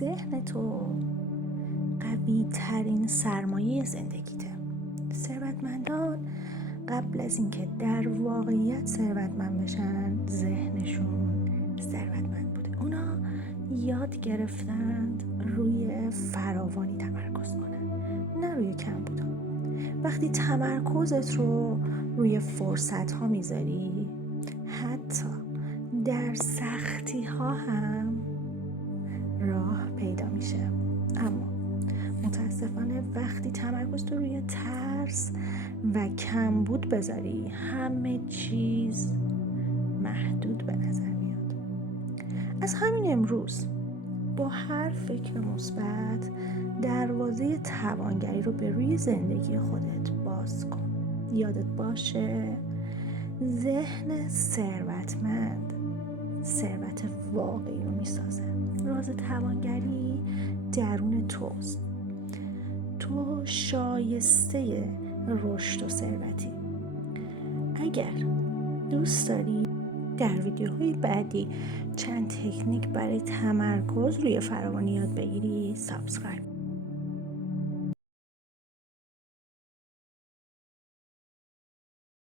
ذهن تو قوی ترین سرمایه زندگیته. ثروتمندان قبل از اینکه در واقعیت ثروتمند بشن ذهنشون ثروتمند بوده. اونا یاد گرفتند روی فراوانی تمرکز کنن، نه روی کم بودن. وقتی تمرکزت رو روی فرصت ها میذاری، حتی در سختی ها هم راه پیدا میشه. اما متاسفانه وقتی تمرکز تو روی ترس و کمبود بذاری، همه چیز محدود به نظر میاد. از همین امروز با هر فکر مثبت دروازه توانگری رو به روی زندگی خودت باز کن. یادت باشه ذهن ثروتمند ثروت واقعی رو میسازه. راز توانگری درون توست. تو شایسته رشد و ثروتی. اگر دوست داری در ویدیوهای بعدی چند تکنیک برای تمرکز روی فراوانی یاد بگیری، سابسکرایب